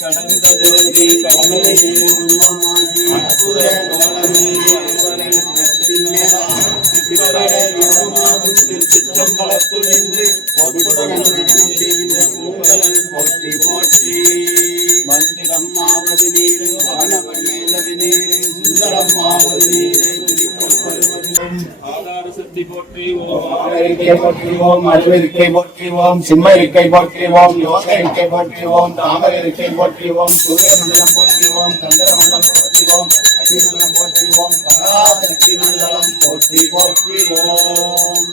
கடந்த ஜோதி கடமையே உருவமாகி அற்புத திருச்சிற்றம்பலத்துணிந்து போற்றி போற்றி மந்திரம் ஆவது நீரு வானவர் மேலது நீரு சுந்தரம் ஆவது நீரு ஆதார சக்தி போற்றிவோம் போற்றிவோம் அருவிருக்கை போற்றிவோம் சிம்ம இருக்கை போற்றிவோம் யோக இருக்கை போற்றிவோம் தாமர இருக்கை போற்றிவோம் சூரிய மண்டலம் போற்றிவோம் சந்திர மண்டலம் போற்றிவோம் அகிமண்டலம் போற்றிவோம் பராசக்தி மண்டலம் போற்றி போற்றிவோம்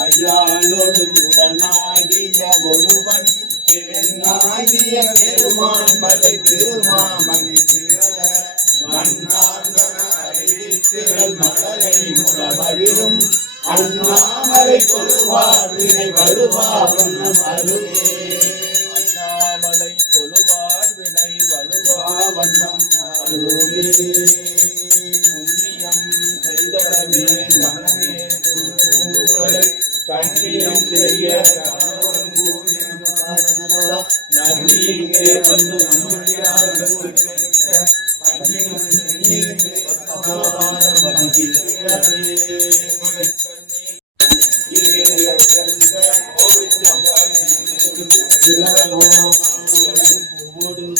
ஐயானோடு உடனாகிய ஒருவன் ஆகிய பெருமான் மலை திருமாமணி மன்னார்ந்தனல் மலரை முழவரும் அண்ணாமலை கொழுவார் வினை வலுவாவண்ண மருவே அண்ணாமலை கொழுவார் வினை வலுவாவண்ணம் மருவே புண்ணியம் செய்தடமே மனமே கண்ணியம் செய்ய நன்றியே வந்து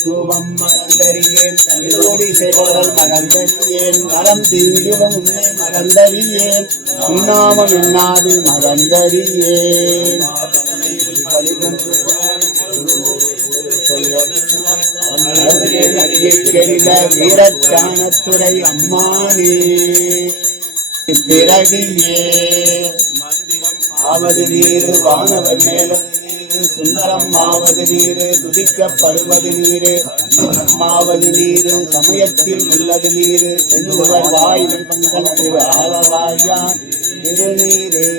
சோபம் மறந்தறியேன் தமிழோடி செய்வதல் மறந்தறியேன் வரம் தீவிரம் உன்னை மறந்தறியேன் உண்ணாமல் உண்ணாது மறந்தறியேன் வீரச்சானத்துறை அம்மானே பிறவியே ஆவது நீரு வானவர் மேலது நீரு சுந்தரம் ஆவது நீரு துதிக்கப்படுவது நீரு ஆவது நீரு சமயத்தில் உள்ளது நீரு செல்லுவர் வாய் பங்கன் திரு ஆளவாயான் திருநீரே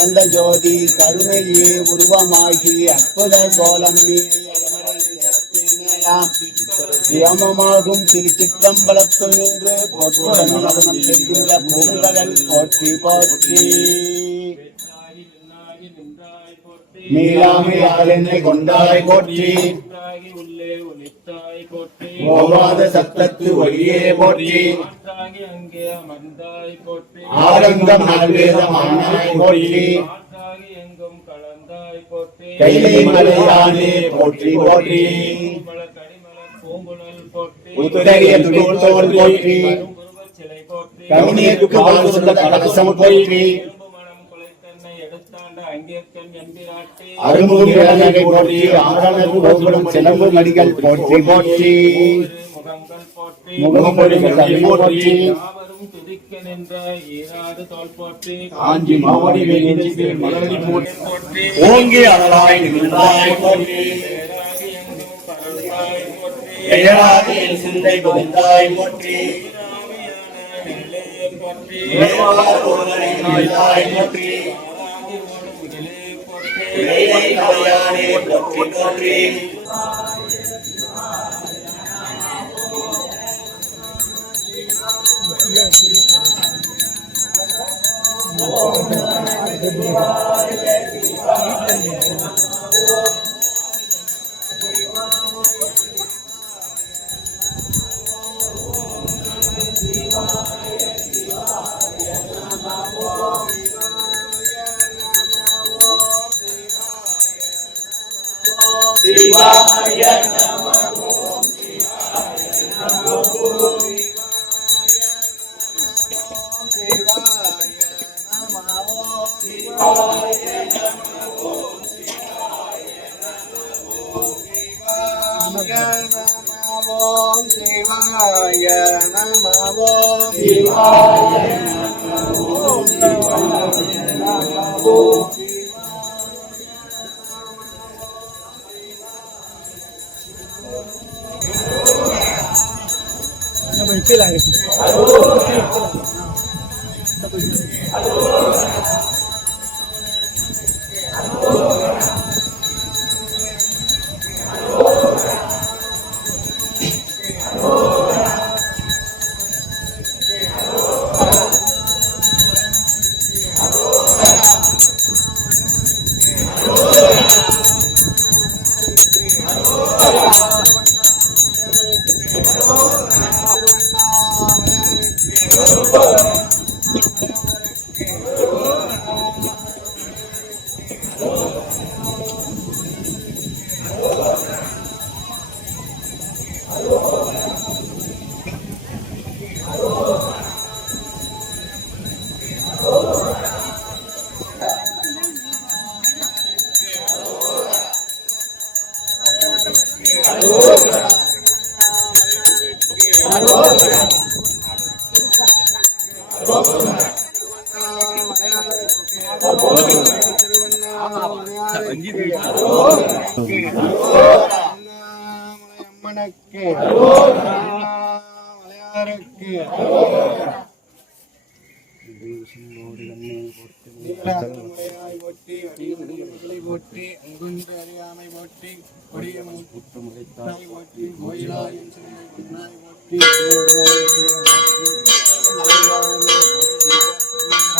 அந்த ஜோதி கருணையே உருவமாகி அற்புத கோலம் நியமமாகும் திருச்சிற்றம்பலத்தில் நின்று போற்றுகின்ற பூங்கடல் போற்றி போற்றி நீலாமையால் என்னை கொண்டாய் போற்றி ஓவாத சத்தத்து ஒளியே போற்றி ஆரங்கம் நல்வேதமானாய் போற்றி கைலை மலையானே போற்றி போற்றி உத்தரிய தோல் போற்றி கவினியருக்கு வாழ்ந்த கலசம் போற்றி அருமுகை போற்றி ஆரணகு கோகுலம் செலவு நடிகள் போற்றி போற்றி முகமொழிகள் போற்றி காஞ்சி மாவடி ஓங்கி அழலாய் நின்றாய் போற்றி சிந்தை புகுந்தாய் போற்றி போற்றி போற்றி சிவாய நமோ சிவாய நமோ சிவாய நமோ அம்மனுக்கு மலையாருக்கு போற்றி அங்குன்ற அறியாமை போற்றி கொடியமும் போற்றி கோயிலாயும் போற்றி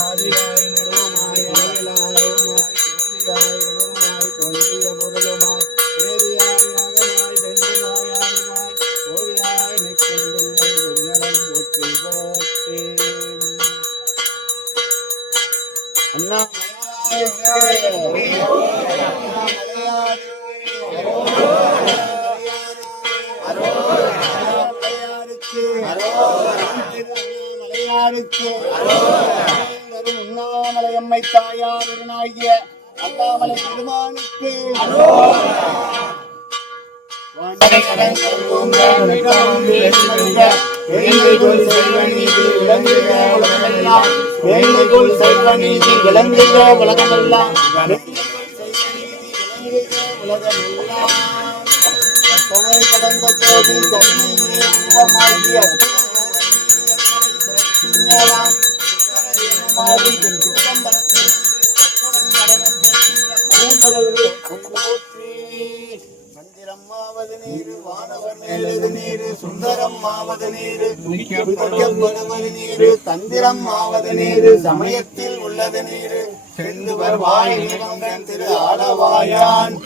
ஆதியாய் நிறுவமாய் அழகிலாயுமாய் ஜோதியாய் உணர்வாய் தோன்றிய பொருளுமாய் வேதியாய் நகமாய் வெண்ணினாய் ஆறுமாய் ஓதியாய் நிற்கின்றில்லை குருநலம் போற்றி போற்றி அண்ணா உண்ணாமலையம்மை தாயார் உடனாகிய அண்ணாமலை பெருமானுக்கு விளங்குக உலகமெல்லாம் கடந்த ஜோதி தன்னியமாகிய மந்திரம்மாவது நீரு வானவர் மேலது நீரு சுந்தரம்மாவது நீரு துணிக்கப்படுவது நீரு தந்திரம்மாவது நீரு சமயத்தில் உள்ளது நீரு செல்லுவர் வாய் திரு ஆளவாயான்